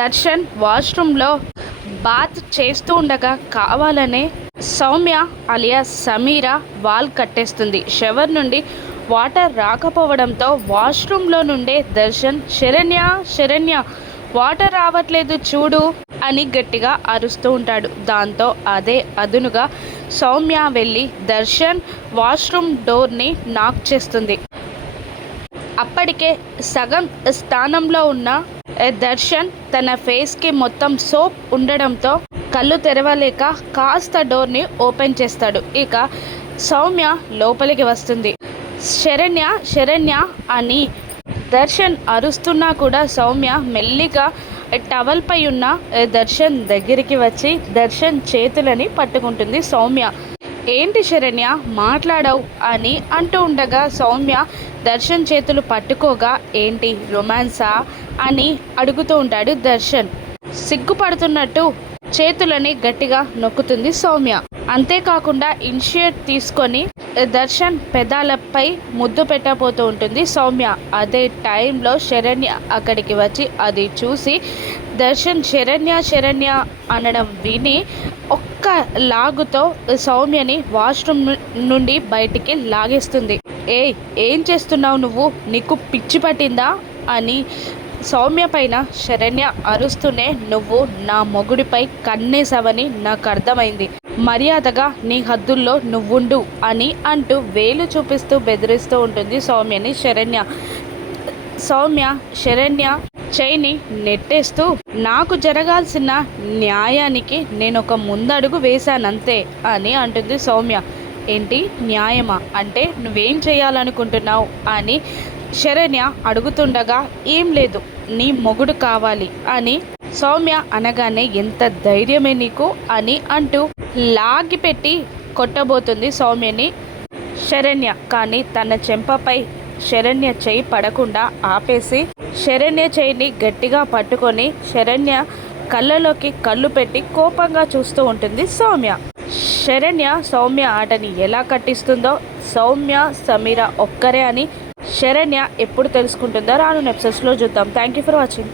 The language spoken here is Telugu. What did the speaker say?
దర్శన్ వాష్రూమ్లో బాత్ చేస్తూ ఉండగా కావాలనే సౌమ్య అలియాస్ సమీర వాల్ కట్టేస్తుంది. షవర్ నుండి వాటర్ రాకపోవడంతో వాష్రూమ్లో నుండే దర్శన్ శరణ్య శరణ్య వాటర్ రావట్లేదు చూడు అని గట్టిగా అరుస్తూ ఉంటాడు. దాంతో అదే అదునుగా సౌమ్య వెళ్ళి దర్శన్ వాష్రూమ్ డోర్ని నాక్ చేస్తుంది. అప్పటికే సగం స్థానంలో ఉన్న దర్శన్ తన ఫేస్కి మొత్తం సోప్ ఉండడంతో కళ్ళు తెరవలేక కాస్త డోర్ని ఓపెన్ చేస్తాడు. ఇక సౌమ్య లోపలికి వస్తుంది. శరణ్య శరణ్య అని దర్శన్ అరుస్తున్నా కూడా సౌమ్య మెల్లిగా టవల్ పై ఉన్న దర్శన్ దగ్గరికి వచ్చి దర్శన్ చేతులని పట్టుకుంటుంది సౌమ్య. ఏంటి శరణ్య మాట్లాడవు అని అంటూ ఉండగా సౌమ్య దర్శన్ చేతులు పట్టుకోగా ఏంటి రొమాన్సా అని అడుగుతూ ఉంటాడు దర్శన్. సిగ్గుపడుతున్నట్టు చేతులని గట్టిగా నొక్కుతుంది సౌమ్య. అంతేకాకుండా ఇనిషియేట్ తీసుకొని దర్శన్ పెదాలపై ముద్దు పెట్టబోతూ ఉంటుంది సౌమ్య. అదే టైంలో శరణ్య అక్కడికి వచ్చి అది చూసి దర్శన్ శరణ్య శరణ్య అనడం విని ఒక్క లాగుతో సౌమ్యని వాష్రూమ్ నుండి బయటికి లాగేస్తుంది. ఏం చేస్తున్నావు నువ్వు, నీకు పిచ్చి పట్టిందా అని సౌమ్య పైన శరణ్య అరుస్తూనే నువ్వు నా మొగుడిపై కన్నేసావని నాకు అర్థమైంది, మర్యాదగా నీ హద్దుల్లో నువ్వుండు అని అంటూ వేలు చూపిస్తూ బెదిరిస్తూ ఉంటుంది సౌమ్యని శరణ్య. సౌమ్య శరణ్య చేయిని నెట్టేస్తూ నాకు జరగాల్సిన న్యాయానికి నేను ఒక ముందడుగు వేశానంతే అని అంటుంది సౌమ్య. ఏంటి న్యాయమా అంటే నువ్వేం చేయాలనుకుంటున్నావు అని శరణ్య అడుగుతుండగా ఏం లేదు నీ మొగుడు కావాలి అని సౌమ్య అనగానే ఎంత ధైర్యమే నీకు అని అంటూ లాగిపెట్టి కొట్టబోతుంది సౌమ్యని శరణ్య. కానీ తన చెంపపై శరణ్య చేయి పడకుండా ఆపేసి శరణ్య చేయిని గట్టిగా పట్టుకొని శరణ్య కళ్ళలోకి కళ్ళు పెట్టి కోపంగా చూస్తూ ఉంటుంది సౌమ్య. శరణ్య సౌమ్య ఆటని ఎలా కట్టిస్తుందో సౌమ్య సమీర ఒక్కరే అని శరణ్య ఎప్పుడు తెలుసుకుంటుందో రాను ఎపిసోడ్స్లో చూద్దాం. Thank you for watching.